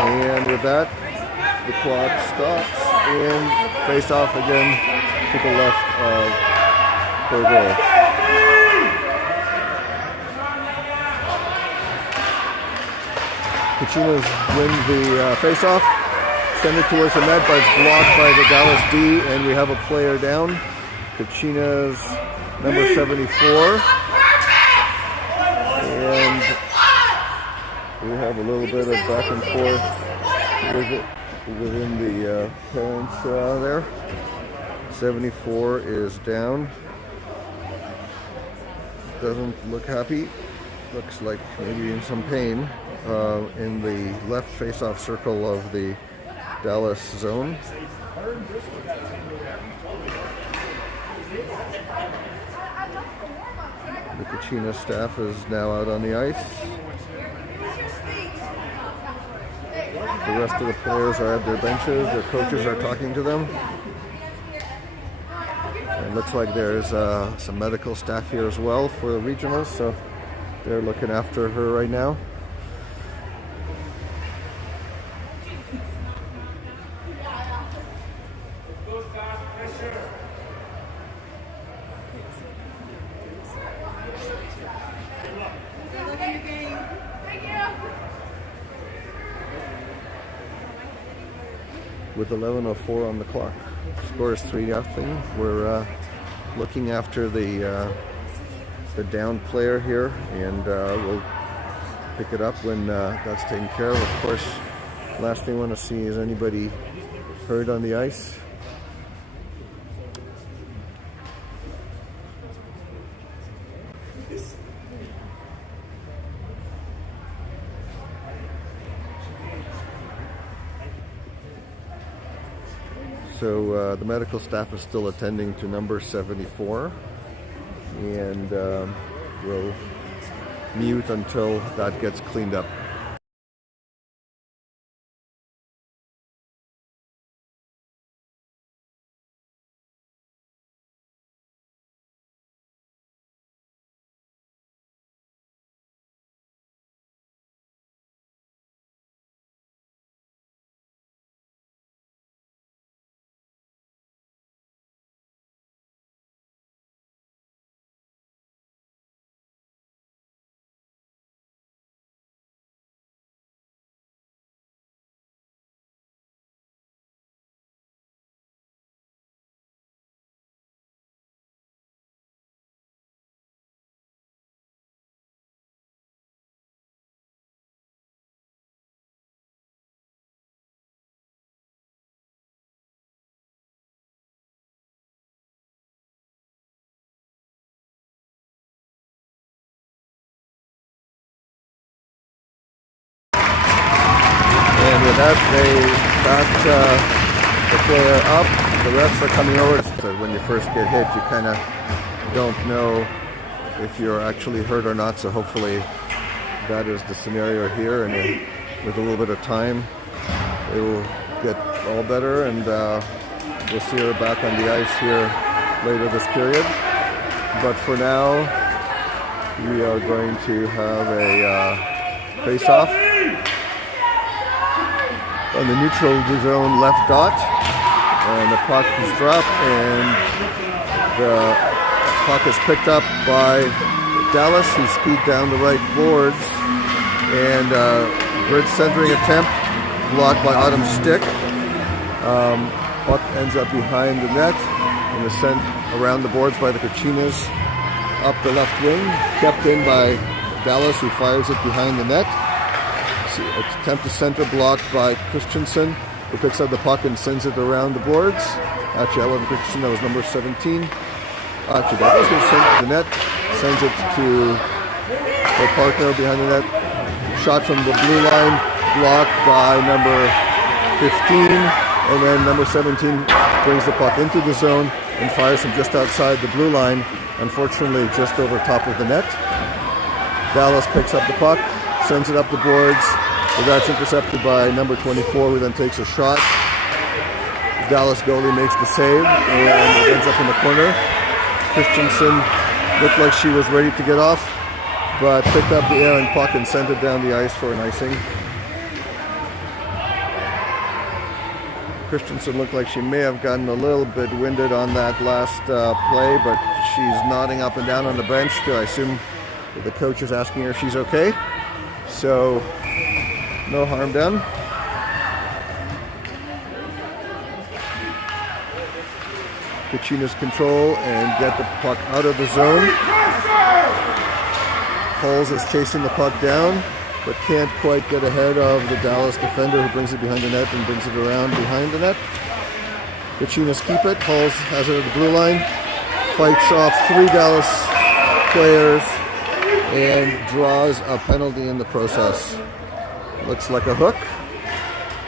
And with that, the clock stops and face off again to the left of their goal. Kachinas win the face-off, send it towards the net, but it's blocked by the Dallas D, and we have a player down. Kachina's number 74. And we have a little bit of back and forth within the parents there. 74 is down. Doesn't look happy. Looks like maybe in some pain in the left face-off circle of the Dallas zone. The Kachina staff is now out on the ice. The rest of the players are at their benches. Their coaches are talking to them. It looks like there's some medical staff here as well for the regionals, so they're looking after her right now. With 11:04 on the clock, score is 3-0. We're looking after the down player here, and we'll pick it up when that's taken care of. Of course, last thing I want to see is anybody hurt on the ice. So the medical staff is still attending to number 74, and we'll mute until that gets cleaned up. And with that, they got the player up. The refs are coming over. So when you first get hit, you kind of don't know if you're actually hurt or not. So hopefully that is the scenario here. And with a little bit of time, it will get all better. And we'll see her back on the ice here later this period. But for now, we are going to have a face-off on the neutral zone left dot, and the puck is dropped, and the puck is picked up by Dallas, who speed down the right boards, and grid centering attempt blocked by Autumn's stick. Puck ends up behind the net and is sent around the boards by the Kachinas up the left wing, kept in by Dallas, who fires it behind the net. Attempt to center blocked by Christensen, who picks up the puck and sends it around the boards. Actually, that wasn't Christensen, that was number 17. Actually, that was the net. Sends it to the partner behind the net. Shot from the blue line, blocked by number 15. And then number 17 brings the puck into the zone and fires from just outside the blue line. Unfortunately, just over top of the net. Dallas picks up the puck, sends it up the boards, But that's intercepted by number 24, who then takes a shot. The Dallas goalie makes the save, and it ends up in the corner. Christensen looked like she was ready to get off, but picked up the errant puck and sent it down the ice for an icing. Christensen looked like she may have gotten a little bit winded on that last play, but she's nodding up and down on the bench to, I assume, that the coach is asking her if she's okay. So, no harm done. Kachina's control and get the puck out of the zone. Hulls is chasing the puck down, but can't quite get ahead of the Dallas defender, who brings it behind the net and brings it around behind the net. Kachina's keep it. Hulls has it at the blue line. Fights off 3 Dallas players and draws a penalty in the process. Looks like a hook.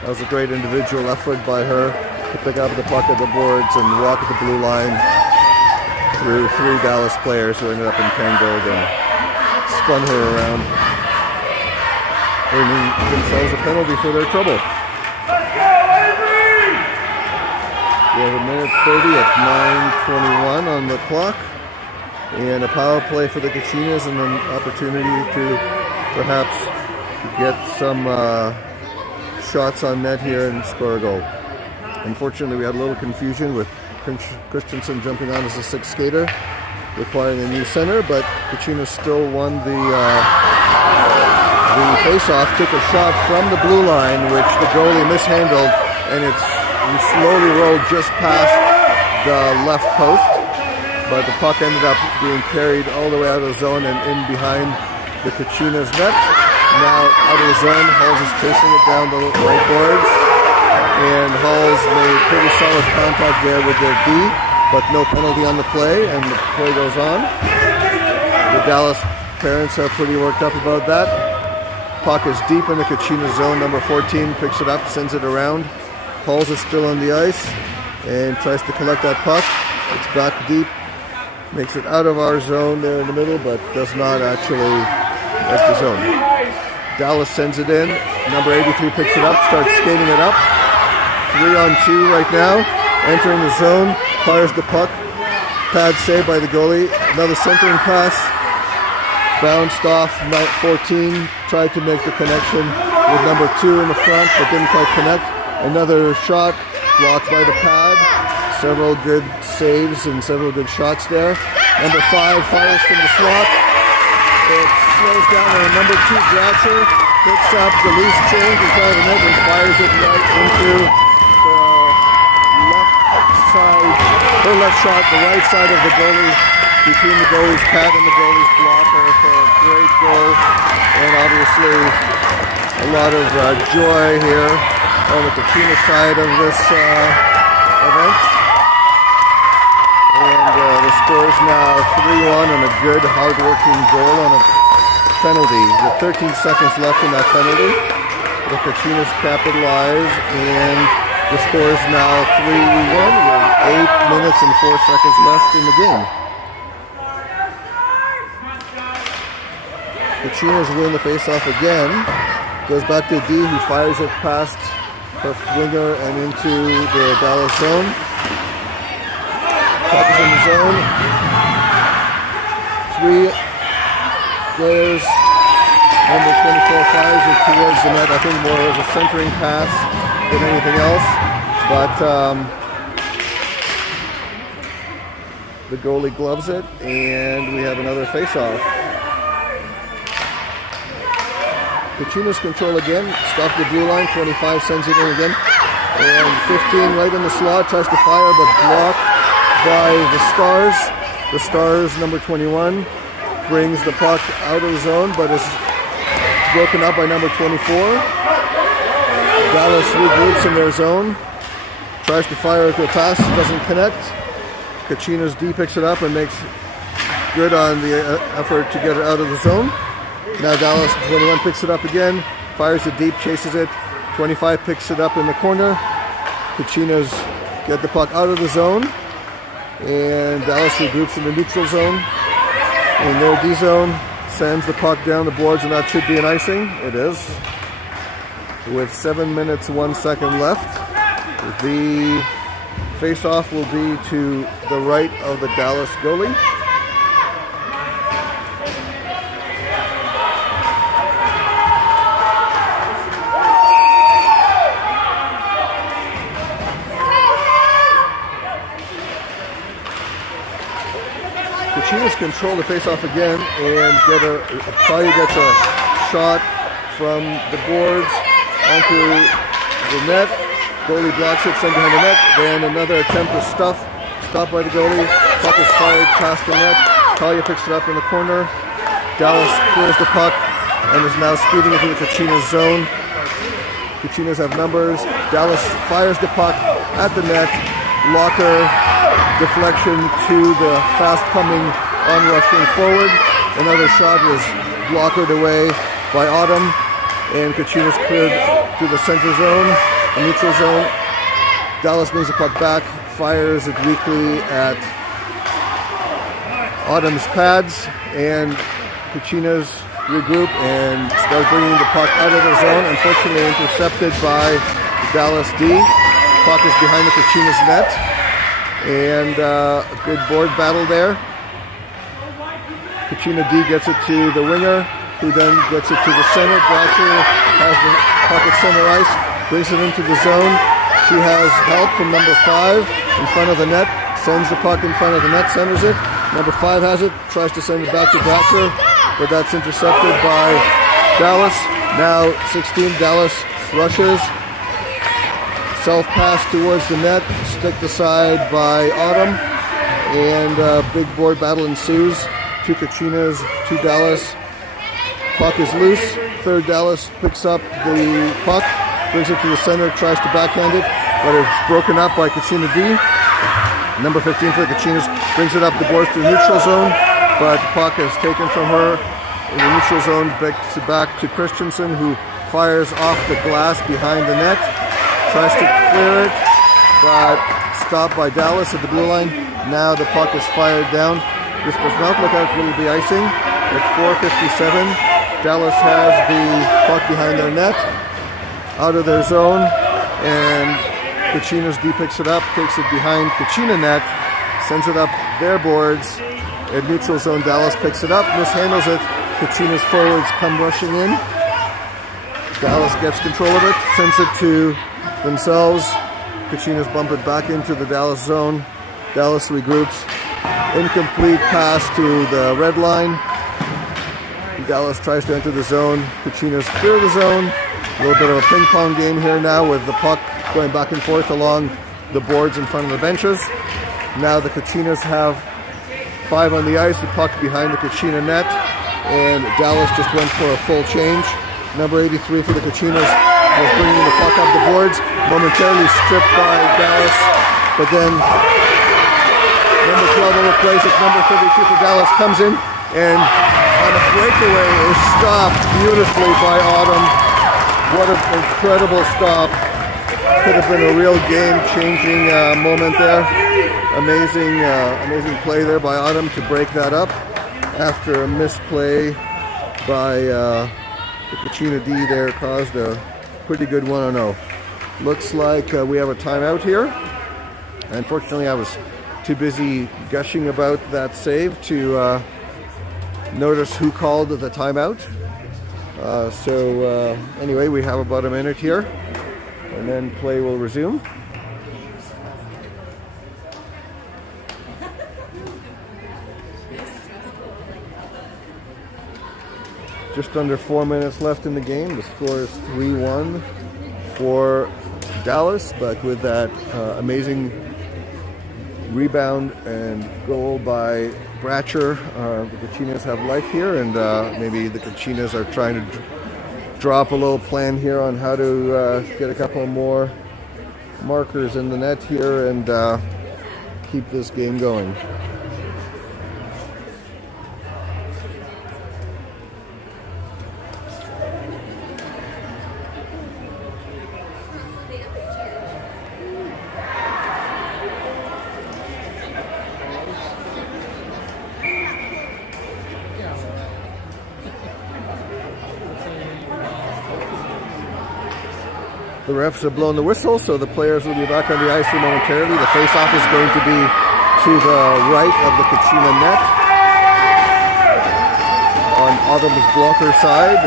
That was a great individual effort by her to pick up the puck at the boards and walk at the blue line through 3 Dallas players who ended up entangled and spun her around, earning themselves a penalty for their trouble. We have a minute 30 at 9:21 on the clock, and a power play for the Kachinas and an opportunity to perhaps get some shots on net here and score a goal. Unfortunately, we had a little confusion with Christensen jumping on as a 6th skater, requiring a new center, but Kachina still won the face-off, took a shot from the blue line, which the goalie mishandled, and it slowly rolled just past the left post, but the puck ended up being carried all the way out of the zone and in behind the Kachina's net. Now out of the zone, Hulls is chasing it down the right boards, and Hulls made pretty solid contact there with their D, but no penalty on the play, and the play goes on. The Dallas parents are pretty worked up about that. Puck is deep in the Kachina zone. Number 14 picks it up, sends it around. Hulls is still on the ice and tries to collect that puck. It's back deep, makes it out of our zone there in the middle, but does not actually make the zone. Dallas sends it in. Number 83 picks it up, starts skating it up. 3-on-2 right now. Entering the zone, fires the puck. Pad save by the goalie. Another centering pass. Bounced off. 14 tried to make the connection with number 2 in the front, but didn't quite connect. Another shot blocked by the pad. Several good saves and several good shots there. Number 5 fires from the slot. It slows down, and number 2 Gratcher picks up the loose change in front of the net and fires it right into the left side, her left shot, the right side of the goalie, between the goalie's pad and the goalie's blocker for a great goal. And obviously a lot of joy here on the Kachina side of this event. And the score is now 3-1 and a good, hard-working goal on a penalty. With 13 seconds left in that penalty, the Kachinas capitalize, and the score is now 3-1 with 8 minutes and 4 seconds left in the game. Kachinas win the face-off again. Goes back to D, who fires it past her winger and into the Dallas zone. Puck is in the zone. 3 players. Number 24 fires it towards the net. I think more as a centering pass than anything else. But the goalie gloves it, and we have another face-off. Kachina's control again. Stop the blue line. 25 sends it in again. And 15 right in the slot. Tries to fire, but blocked by the Stars. The Stars, number 21, brings the puck out of the zone, but is broken up by number 24. Dallas regroups in their zone. Tries to fire to a pass. Doesn't connect. Kachina's D picks it up and makes good on the effort to get it out of the zone. Now Dallas 21 picks it up again, fires it deep, chases it. 25 picks it up in the corner. Kachinas get the puck out of the zone, and Dallas regroups in the neutral zone. In their D zone, sends the puck down the boards, and that should be an icing. It is. with 7 minutes, 1 second left. The face-off will be to the right of the Dallas goalie. Kachinas control the face-off again and probably gets a shot from the boards onto the net. Goalie blocks it, sent behind the net. Then another attempt to stopped by the goalie. Puck is fired past the net. Talia picks it up in the corner. Dallas clears the puck and is now speeding into the Kachinas zone. Kachinas have numbers. Dallas fires the puck at the net. Locker deflection to the fast-coming onrushing forward. Another shot was blockered away by Autumn, and Kachinas cleared to the center zone, the neutral zone. Dallas brings the puck back, fires it weakly at Autumn's pads, and Kachinas regroup and start bringing the puck out of the zone. Unfortunately intercepted by the Dallas D. Puck is behind the Kachinas net, and a good board battle there. Kachina D gets it to the winger, who then gets it to the center. Bratcher has the puck at center ice, brings it into the zone. She has help from number 5 in front of the net, sends the puck in front of the net, centers it. Number 5 has it, tries to send it back to Bratcher, but that's intercepted by Dallas. Now 16, Dallas rushes. Self-pass towards the net, sticked aside by Autumn, and a big board battle ensues. 2 Kachinas, 2 Dallas. Puck is loose. 3rd Dallas picks up the puck, brings it to the center, tries to backhand it, but it's broken up by Kachina D. Number 15 for the Kachinas brings it up the boards to the neutral zone, but the puck is taken from her in the neutral zone, back to Christensen, who fires off the glass behind the net. Tries to clear it, but stopped by Dallas at the blue line. Now the puck is fired down. This does not look like it will be icing. It's 4:57. Dallas has the puck behind their net, out of their zone, and Kachinas D picks it up, takes it behind Kachina net, sends it up their boards. At neutral zone, Dallas picks it up, mishandles it. Kachina's forwards come rushing in. Dallas gets control of it, sends it to themselves. Kachinas bump it back into the Dallas zone. Dallas regroups. Incomplete pass to the red line. Dallas tries to enter the zone. Kachinas clear the zone. A little bit of a ping pong game here now with the puck going back and forth along the boards in front of the benches. Now the Kachinas have 5 on the ice. The puck behind the Kachina net. And Dallas just went for a full change. Number 83 for the Kachinas was bringing the puck up the boards, momentarily stripped by Dallas, but then number 12 will replace it. Number 32 for Dallas comes in and on a breakaway is stopped beautifully by Autumn. What an incredible stop. Could have been a real game-changing moment there. Amazing play there by Autumn to break that up after a misplay by the Kachina D there caused a pretty good 1-0. Looks like we have a timeout here. Unfortunately, I was too busy gushing about that save to notice who called the timeout. Anyway, we have about a minute here, and then play will resume. Just under 4 minutes left in the game. The score is 3-1 for Dallas, but with that amazing rebound and goal by Bratcher, the Kachinas have life here, and maybe the Kachinas are trying to drop a little plan here on how to get a couple more markers in the net here and keep this game going. The refs have blown the whistle, so the players will be back on the ice momentarily. The face-off is going to be to the right of the Kachina net on Autumn's blocker side.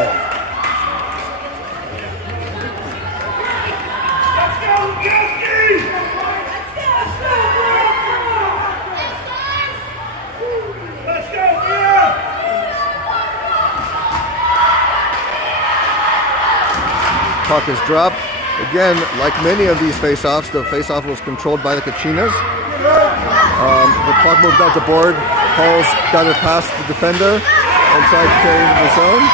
Puck is dropped. Again, like many of these face-offs, the face-off was controlled by the Kachinas. The puck moved out the board. Paul's got it past the defender and tried to carry it into the zone.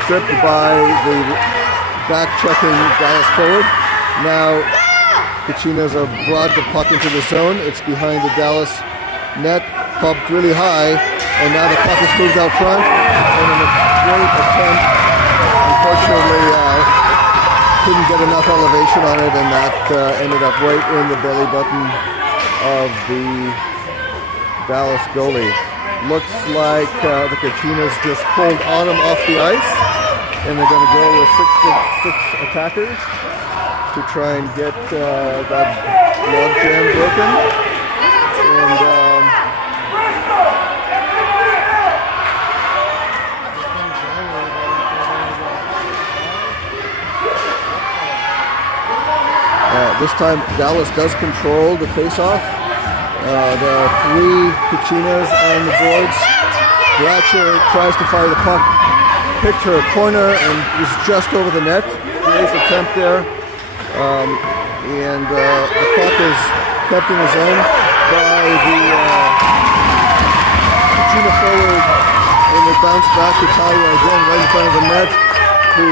Stripped by the back-checking Dallas forward. Now, Kachinas have brought the puck into the zone. It's behind the Dallas net, pumped really high, and now the puck is moved out front. And in a great attempt, unfortunately, couldn't get enough elevation on it, and that ended up right in the belly button of the Dallas goalie. Looks like the Kachinas just pulled Autumn off the ice, and they're going to go with six attackers to try and get that log jam broken. And this time, Dallas does control the face-off. There are three Kachinas on the boards. Blatcher tries to fire the puck, picked her corner, and was just over the net. Great attempt there. And the puck is kept in the zone by the Kachina forward, and it bounced back to Talia again right in front of the net, who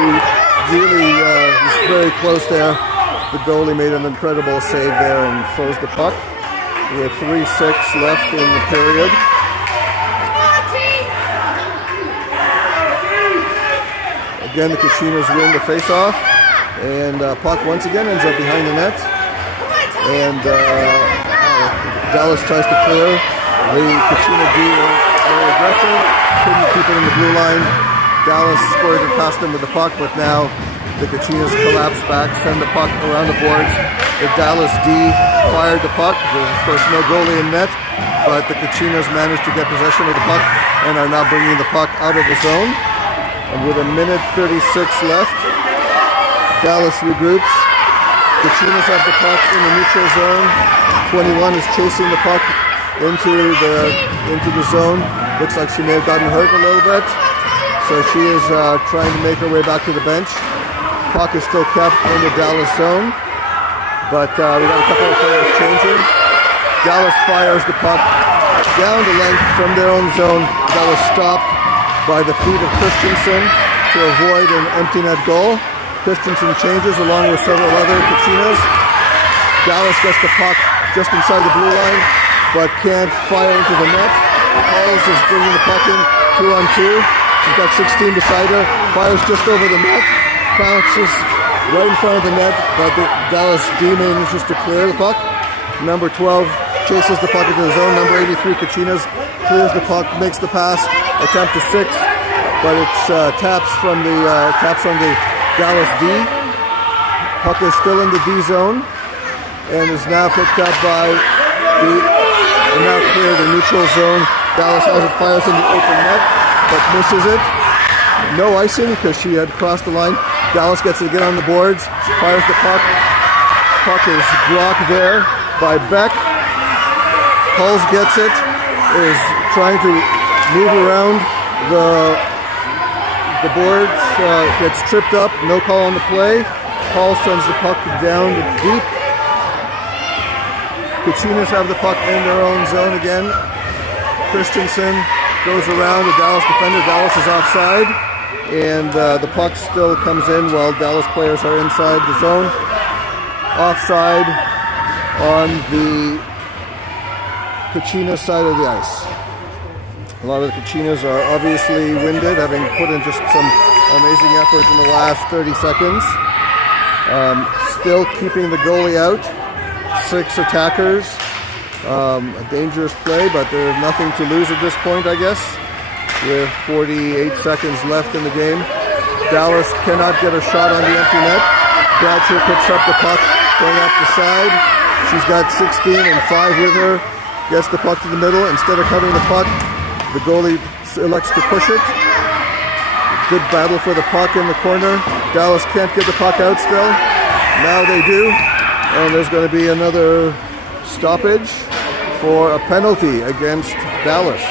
really was very close there. The goalie made an incredible save there and froze the puck with 3:6 left in the period. Again, the Kachinas win the face-off, and puck once again ends up behind the net. And Dallas tries to clear. The Kachina D went very aggressive, couldn't keep it in the blue line. Dallas squared it past them with the puck, but now the Kachinas collapse back, send the puck around the boards. The Dallas D fired the puck. There's, of course, no goalie in net, but the Kachinas managed to get possession of the puck and are now bringing the puck out of the zone. And with 1:36 left, Dallas regroups. Kachinas have the puck in the neutral zone. 21 is chasing the puck into the zone. Looks like she may have gotten hurt a little bit, so she is trying to make her way back to the bench. Puck is still kept in the Dallas zone, but we got a couple of players changing. Dallas fires the puck down the length from their own zone. That was stopped by the feet of Christensen to avoid an empty net goal. Christensen changes along with several other Kachinas. Dallas gets the puck just inside the blue line, but can't fire into the net. Halls is bringing the puck in 2-on-2. She's got 16 beside her, fires just over the net. Bounces right in front of the net, but the Dallas D manages to clear the puck. Number 12 chases the puck into the zone. Number 83, Kachinas, clears the puck, makes the pass, attempt to 6, but it's taps on the Dallas D. Puck is still in the D zone and is now picked up by now clear the neutral zone. Dallas has it, fires in the open net, but misses it. No icing because she had crossed the line. Dallas gets it again on the boards, fires the puck. Puck is blocked there by Beck. Hulls gets it, is trying to move around the boards, gets tripped up, no call on the play. Hull sends the puck down deep. Kachinas have the puck in their own zone again. Christensen goes around the Dallas defender. Dallas is offside. And the puck still comes in while Dallas players are inside the zone. Offside on the Kachina side of the ice. A lot of the Kachinas are obviously winded, having put in just some amazing effort in the last 30 seconds. Still keeping the goalie out. 6 attackers. A dangerous play, but there's nothing to lose at this point, I guess. With 48 seconds left in the game. Dallas cannot get a shot on the empty net. Bradshaw picks up the puck, going up the side. She's got 16 and 5 with her. Gets the puck to the middle. Instead of cutting the puck, the goalie elects to push it. Good battle for the puck in the corner. Dallas can't get the puck out still. Now they do. And there's going to be another stoppage for a penalty against Dallas.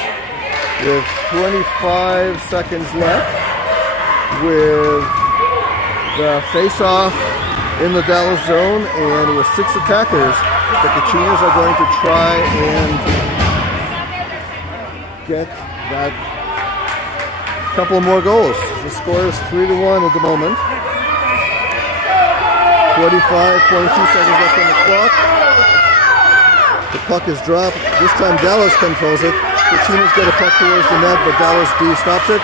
With 25 seconds left, with the face-off in the Dallas zone, and with 6 attackers, the Kachinas are going to try and get that couple more goals. The score is 3-1 at the moment. 45.2 seconds left on the clock. The puck is dropped. This time Dallas controls it. Kachinas get a puck towards the net, but Dallas D stops it.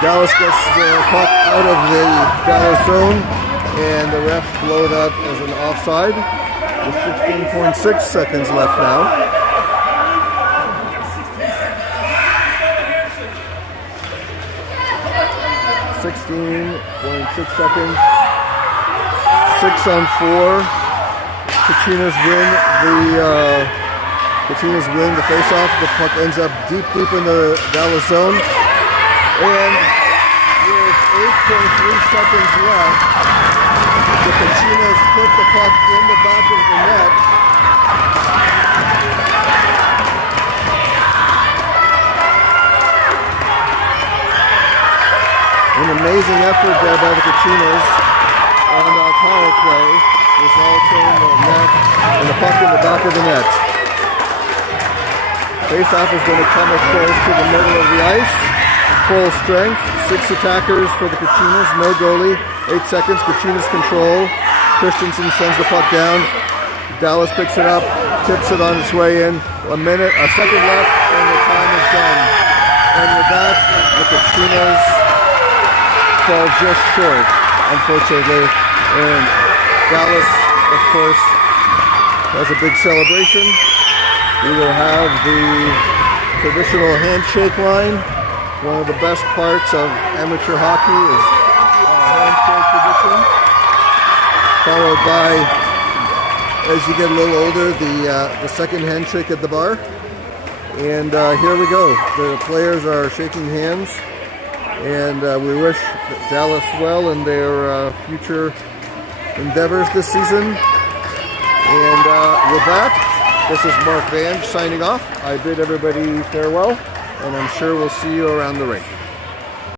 Dallas gets the puck out of the Dallas zone, and the refs blow that as an offside. With 15.6 seconds left now. 16.6 seconds. 6 on 4. Kachinas win the face-off. The puck ends up deep in the Dallas zone. And with 8.3 seconds left, the Kachinas put the puck in the back of the net. An amazing effort there by the Kachinas on our power play, resulting in the net and the puck in the back of the net. Face-off is going to come, of course, to the middle of the ice. Full strength, 6 attackers for the Kachinas, no goalie. 8 seconds, Kachinas control. Christensen sends the puck down. Dallas picks it up, tips it on its way in. A second left, and the time is done. And with that, the Kachinas fall just short, unfortunately. And Dallas, of course, has a big celebration. We will have the traditional handshake line. One of the best parts of amateur hockey is handshake tradition, followed by, as you get a little older, the second handshake at the bar. And here we go. The players are shaking hands, and we wish Dallas well in their future endeavors this season. And with that, this is Mark Vange signing off. I bid everybody farewell, and I'm sure we'll see you around the rink.